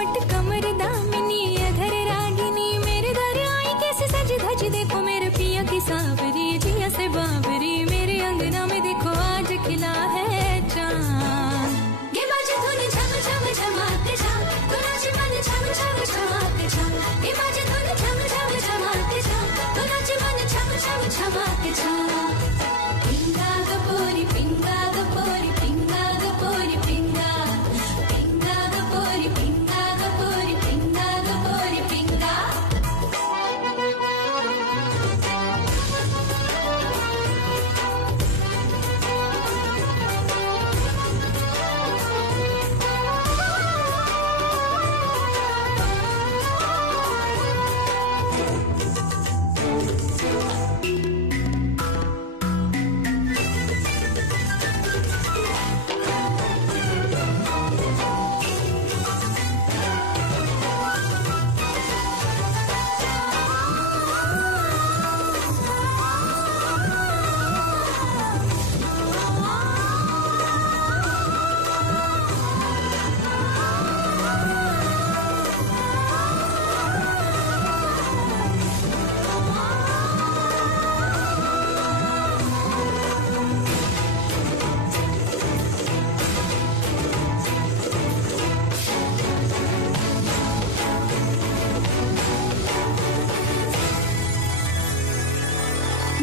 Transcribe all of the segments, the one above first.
लटपट कमर दामिनी अधर रागिनी मेरे दर आई कैसे सज धज देखो मेरे पिया की सांवरी जिया से बाबरी मेरे अंगना में देखो आज खिला है चांद ये बाजे धुन झम झम झमाते झाम तो नाचे मन झम झम झमाते झाम ये बाजे धुन झम झम झमाते झाम तो नाचे मन झम झम झमाते झाम पिंगा गपोरी पिंगा गपोरी पिंगा गपोरी पिंगा पिंगा गपोरी पिंगा गपोरी पिंगा गपोरी पिंगा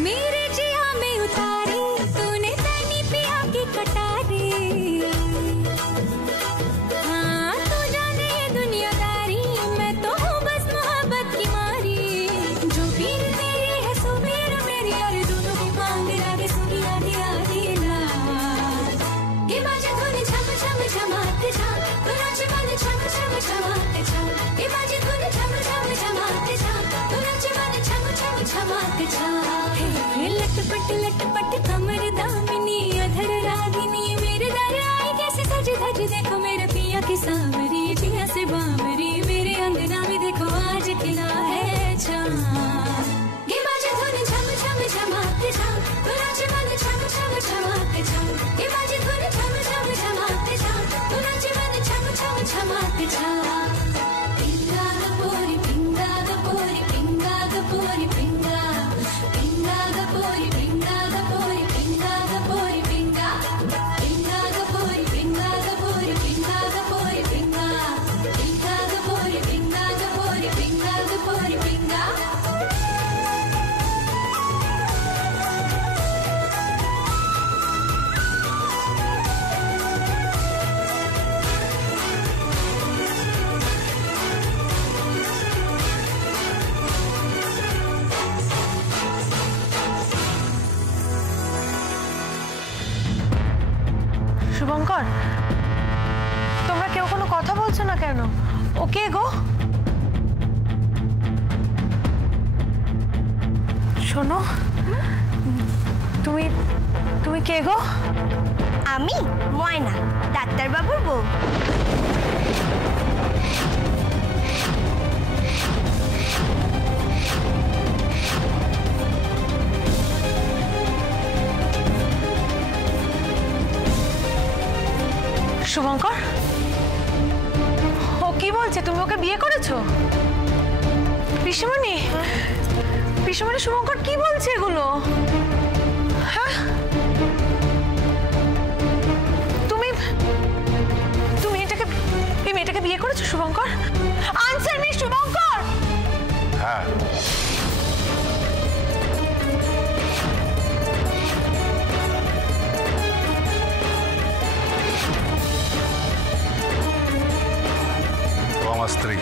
मेरे जिया में उतारी तूने तनी पिया की कटारी हाँ तू जाने ये दुनियादारी मैं तो हूँ बस मोहब्बत की मारी जो पीर तेरी है सुबीर मेरी और दोनों की मांग रागे सुनी आधी आधी ला ये बाजे धुन झम झम झमाते झाम तो नाचे मन झम झम झमाते झाम ये बाजे धुन झम झम झमाते झाम तो नाचे मन झम झम झमाते झाम लटपट लटपट कमर दामिनी अधर रागिनी मेरे दर आई कैसे सज धज देखो मेरे पिया की सांवरी जिया से बाबरी मेरे अंगना में देखो आज खिला है चांद ये बाजे धुन झम झम झमाते झाम तो नाचे मन झम झम झमाते झाम ये बाजे धुन झम झम झमाते झाम तो नाचे मन झम झम झमाते झाम पिंगा गपोरी पिंगा गपोरी पिंगा गपोरी पिंगा पिंगा गपोरी पिंगा गपोरी पिंगा गपोरी पिंगा पिंगा गपोरी पिंगा गपोरी पिंगा गपोरी पिंगा पिंगा गपोरी पिंगा गपोरी पिंगा गपोरी पिंगा শুভঙ্কর তোমরা কেউ কোনো কথা বলছো না কেন ও কে গো শোনো তুমি তুমি কে গো আমি ময়না ডাক্তার বাবুর বউ শুভঙ্কর ও কি বলছে তুমি ওকে বিয়ে করেছো পিসিমণি পিসিমণি শুভঙ্কর কি বলছে এগুলো হ্যাঁ তুমি তুমি এই মেয়েটাকে বিয়ে করেছো শুভঙ্কর আনসার মি শুভঙ্কর হ্যাঁ আমার স্ত্রী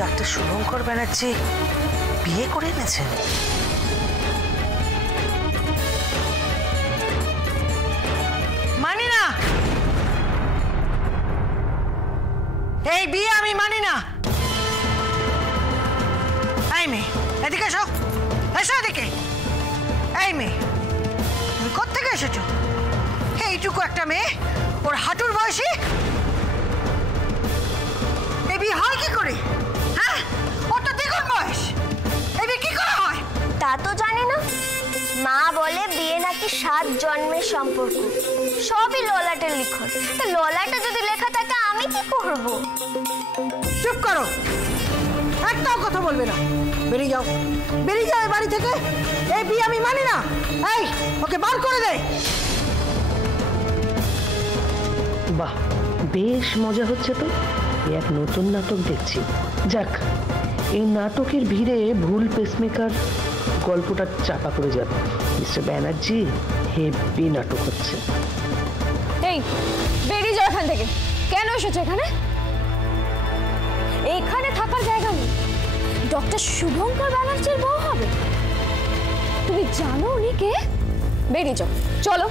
ডাক্তার শুভঙ্কর ব্যানার্জি বিয়ে করে এনেছেন মানি না এই বিয়ে আমি মানি না এই মেয়ে এদিকে এসো এসো এদিকে এই মেয়ে তুমি কোত্থেকে এসেছো এইটুকু একটা মেয়ে ওর হাঁটুর বয়সী এই বিয়ে হয় কি করে হ্যাঁ ওর তো তো জানি না। মা বলে বিয়ে নাকি 7 জন্মের সম্পর্ক, সবই ললাটের লিখন। তা ললাটে যদি লেখা থাকে আমি কি করব? চুপ করো, একটাও কথা বলবে না। বেরিয়ে যাও, বেরিয়ে যাও বাড়ি থেকে। এই বিয়ে আমি মানি না। এই ওকে বার করে দে। বাহ, বেশ মজা হচ্ছে তো। এক নতুন নাটক দেখছি। যাক, এই নাটকের ভিড়ে ভুল পেসমেকার গল্পটা চাপা পড়ে যাবে। মিস্টার ব্যানার্জি, হেভি নাটক হচ্ছে। এই বেরিয়ে যাও এখান থেকে। কেন এসেছো এখানে? এখানে থাকার জায়গা নেই। ডক্টর শুভঙ্কর ব্যানার্জির বউ হবে? তুমি জানো উনি কে? বেরিয়ে যাও, চলো।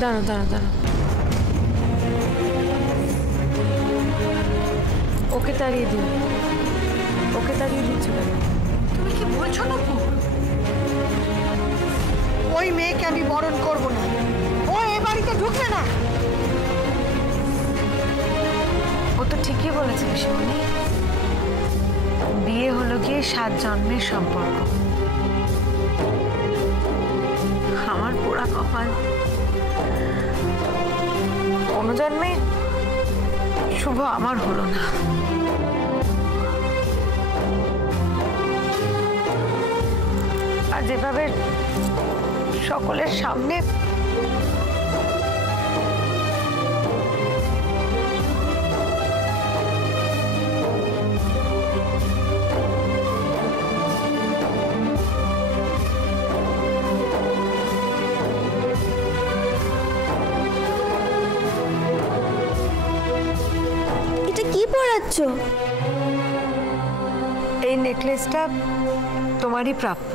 দাঁড়াও দাঁড়াও দাঁড়াও, ওকে তাড়িয়ে দিও। ওকে তাড়িয়ে দিচ্ছ কেন? তুমি কি বলছো না? ওই মেয়েকে আমি বরণ করব না। ও এ বাড়িতে ঢুকবে না। ও তো ঠিকই বলেছে পিসিমণি, বিয়ে হলো গিয়ে 7 জন্মের সম্পর্ক। আমার পোড়া কপাল, কোনো জন্মে শুভ আমার হলো না। আর যেভাবে সকলের সামনে এটা কি পড়াচ্ছ? এই নেকলেসটা তোমারই প্রাপ্য।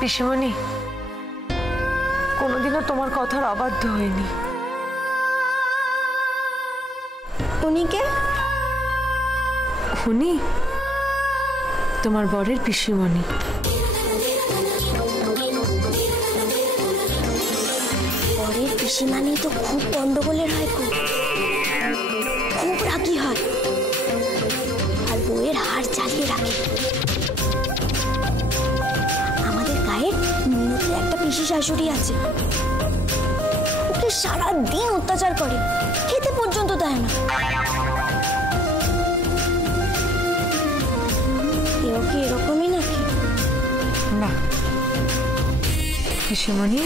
পিসিমণি, কোনোদিনও তোমার কথার অবাধ্য হয়নি। উনি কে? উনি তোমার বরের পিসিমণি। বরের পিসিমানি তো খুব গন্ডগোলের হয়, খুব রাগী হয়, আর বউয়ের হাড় জ্বালিয়ে রাখে। আমাদের গায়ের মিনতির একটা পিসি শাশুড়ি আছে, ওকে সারাদিন অত্যাচার করে, খেতে পর্যন্ত দেয় না। এও কি এরকমই নাকি? না, পিসিমণি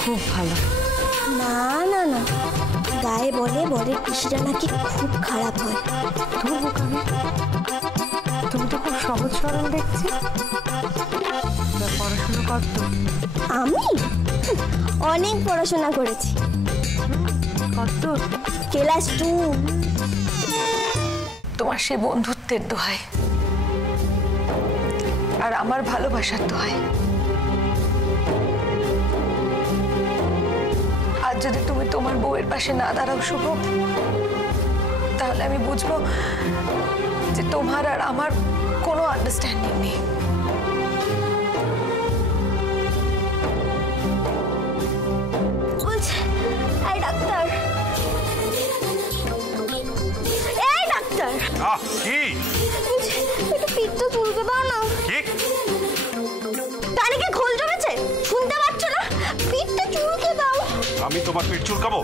খুব ভালো। না না না, গায়ে বলে বরের পিসিরা নাকি খুব খারাপ হয়। তুমি তো খুব সহজ সরল দেখছি। পড়াশোনা করতো? আমি অনেক পড়াশোনা করেছি। কত? ক্লাস 2। তোমার সেই বন্ধুত্বের দোহাই আর আমার ভালোবাসার দোহাই, আজ যদি তুমি তোমার বউয়ের পাশে না দাঁড়াও শুভ, তাহলে আমি বুঝবো যে তোমার আর আমার কোনো আন্ডারস্ট্যান্ডিং নেই। বলছে এই ডাক্তার, এই ডাক্তার, কি বলছে একটু পিঠটা চুলকে দাও না। কি কানে কি খোল জমেছে? শুনতে পাচ্ছ না? পিঠটা চুলকে দাও। আমি তোমার পেট চুলকাবো?